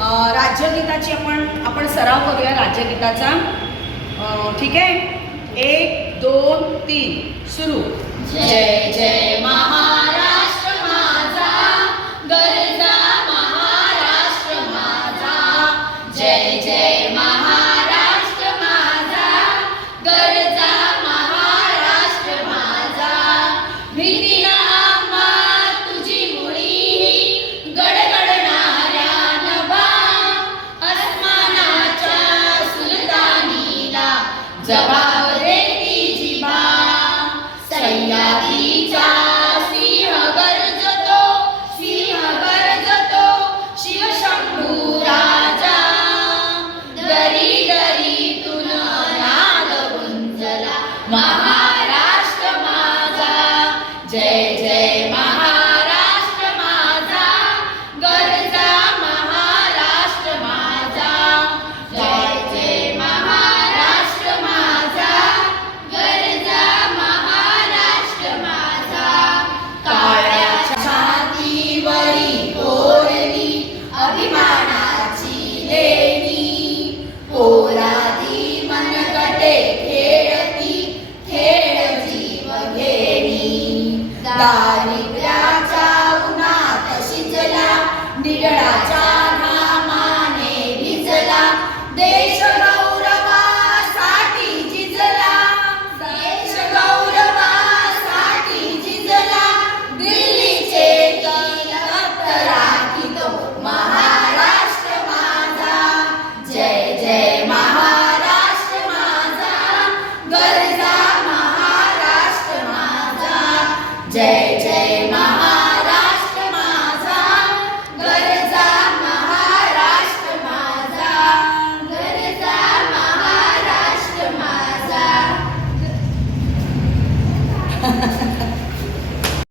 राज्यगीताची आपण आपण सराव करूया राज्यगीताचा. ठीक आहे? एक दोन तीन. सुरू. जय जय महाराष्ट्र माझा. गरजा महाराष्ट्र माझा. जय जय जबाब देती जिभा सह्याद्रीचा सिंह गर्जतो सिंह गर्जतो शिवशंभू राजा दरी दरीतून नाद गुंजला महाराष्ट्र माझा जय 나. 나. जय जय महाराष्ट्र